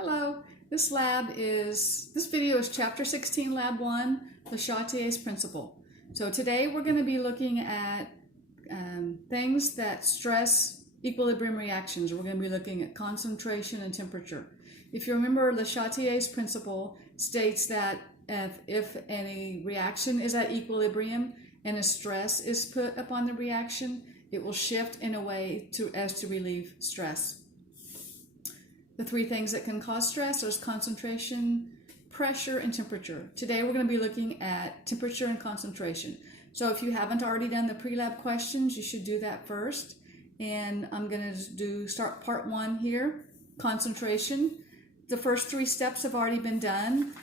Hello, this video is Chapter 16, Lab 1, the Chatelier's Principle. So today we're going to be looking at things that stress equilibrium reactions. We're going to be looking at concentration and temperature. If you remember, the Chatelier's Principle states that if any reaction is at equilibrium and a stress is put upon the reaction, it will shift in a way as to relieve stress. The three things that can cause stress are concentration, pressure, and temperature. Today we're going to be looking at temperature and concentration. So if you haven't already done the pre-lab questions, you should do that first. And I'm going to start part 1 here, concentration. The first 3 steps have already been done.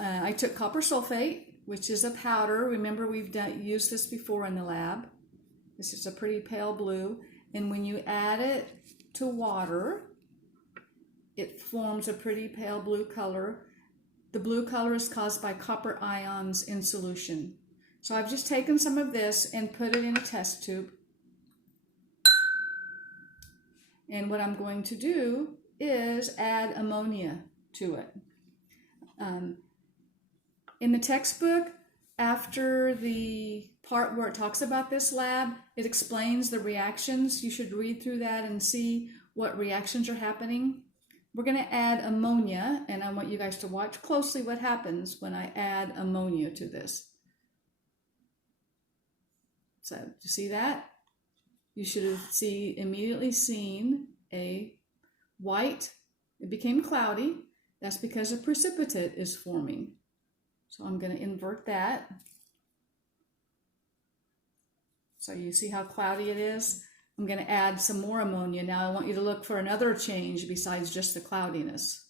I took copper sulfate, which is a powder. Remember, we've used this before in the lab. This is a pretty pale blue. And when you add it to water, it forms a pretty pale blue color. The blue color is caused by copper ions in solution. So I've just taken some of this and put it in a test tube. And what I'm going to do is add ammonia to it. In the textbook, after the part where it talks about this lab, it explains the reactions. You should read through that and see what reactions are happening. We're going to add ammonia, and I want you guys to watch closely what happens when I add ammonia to this. So, do you see that? You should have immediately seen a white. It became cloudy. That's because a precipitate is forming. So I'm going to invert that. So you see how cloudy it is? I'm going to add some more ammonia. Now I want you to look for another change besides just the cloudiness.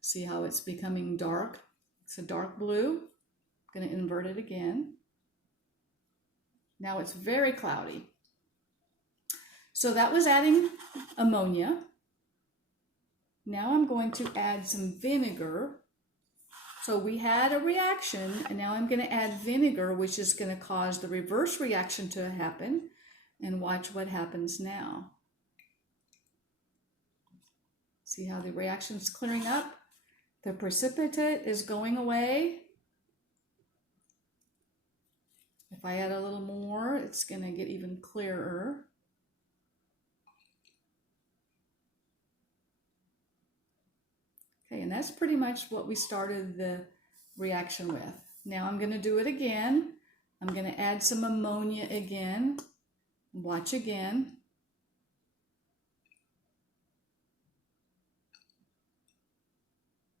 See how it's becoming dark? It's a dark blue. I'm going to invert it again. Now it's very cloudy. So that was adding ammonia. Now I'm going to add some vinegar. So we had a reaction, and now I'm going to add vinegar, which is going to cause the reverse reaction to happen. And watch what happens now. See how the reaction is clearing up? The precipitate is going away. If I add a little more, it's going to get even clearer. Okay, and that's pretty much what we started the reaction with. Now I'm going to do it again. I'm going to add some ammonia again. Watch again.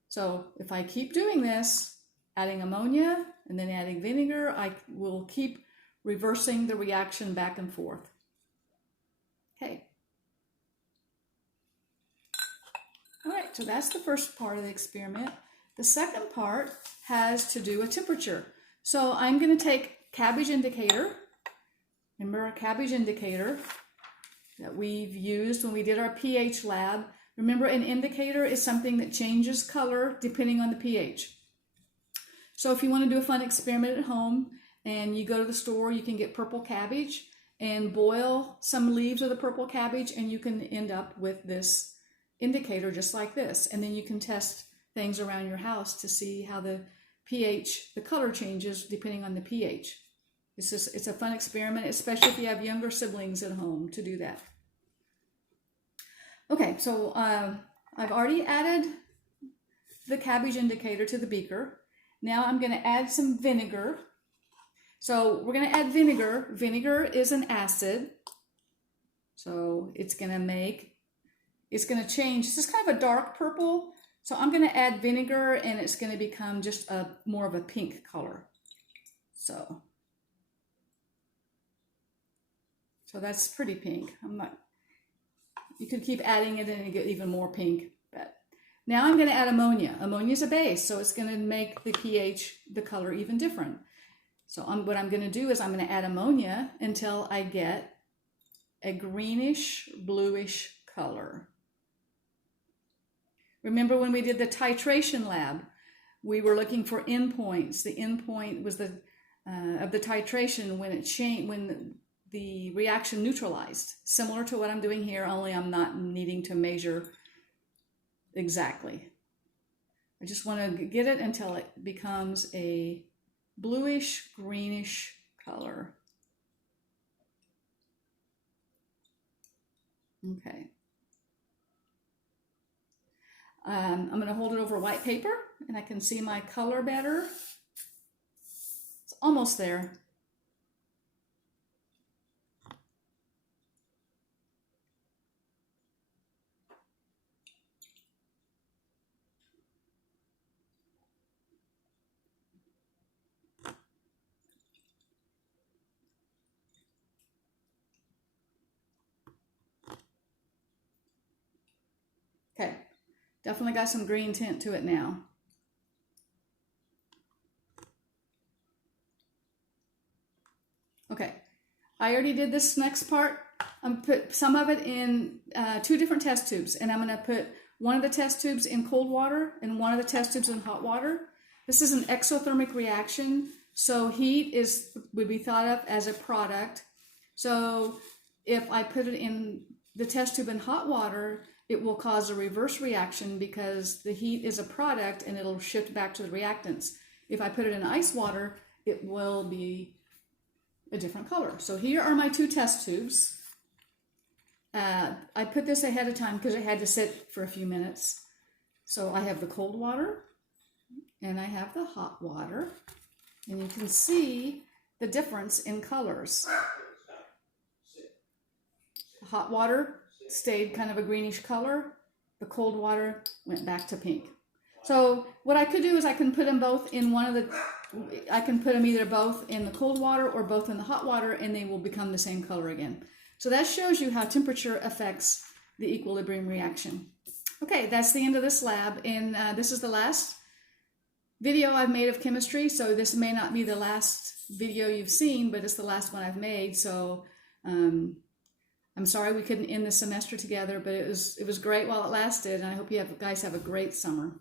So if I keep doing this, adding ammonia and then adding vinegar, I will keep reversing the reaction back and forth. Okay. All right, so that's the first part of the experiment. The second part has to do with temperature. So I'm going to take cabbage indicator. Remember our cabbage indicator that we've used when we did our pH lab. Remember, an indicator is something that changes color depending on the pH. So if you want to do a fun experiment at home and you go to the store, you can get purple cabbage and boil some leaves of the purple cabbage, and you can end up with this indicator just like this. And then you can test things around your house to see how the pH, the color changes depending on the pH. It's a fun experiment, especially if you have younger siblings at home, to do that. Okay, so I've already added the cabbage indicator to the beaker. Now I'm going to add some vinegar. So we're going to add vinegar. Vinegar is an acid. So it's going to change. This is kind of a dark purple. So I'm going to add vinegar, and it's going to become just more of a pink color. So that's pretty pink. You could keep adding it and you get even more pink. But now I'm going to add ammonia. Ammonia is a base, so it's going to make the pH, the color, even different. So what I'm going to do is I'm going to add ammonia until I get a greenish, bluish color. Remember when we did the titration lab, we were looking for endpoints. The endpoint was of the titration when the reaction neutralized, similar to what I'm doing here, only I'm not needing to measure exactly. I just want to get it until it becomes a bluish greenish color. Okay. I'm going to hold it over white paper and I can see my color better. It's almost there. Okay, definitely got some green tint to it now. Okay, I already did this next part. I'm put some of it in 2 different test tubes, and I'm going to put one of the test tubes in cold water and one of the test tubes in hot water. This is an exothermic reaction, so heat would be thought of as a product. So if I put it in the test tube in hot water, it will cause a reverse reaction because the heat is a product and it'll shift back to the reactants. If I put it in ice water, it will be a different color. So here are my 2 test tubes. I put this ahead of time because it had to sit for a few minutes. So I have the cold water and I have the hot water, and you can see the difference in colors. The hot water stayed kind of a greenish color. The cold water went back to pink. So what I could do is I can put them both in I can put them either both in the cold water or both in the hot water, and they will become the same color again. So that shows you how temperature affects the equilibrium reaction. Okay, that's the end of this lab, and this is the last video I've made of chemistry, so this may not be the last video you've seen, but it's the last one I've made, so I'm sorry we couldn't end the semester together, but it was great while it lasted, and I hope you guys have a great summer.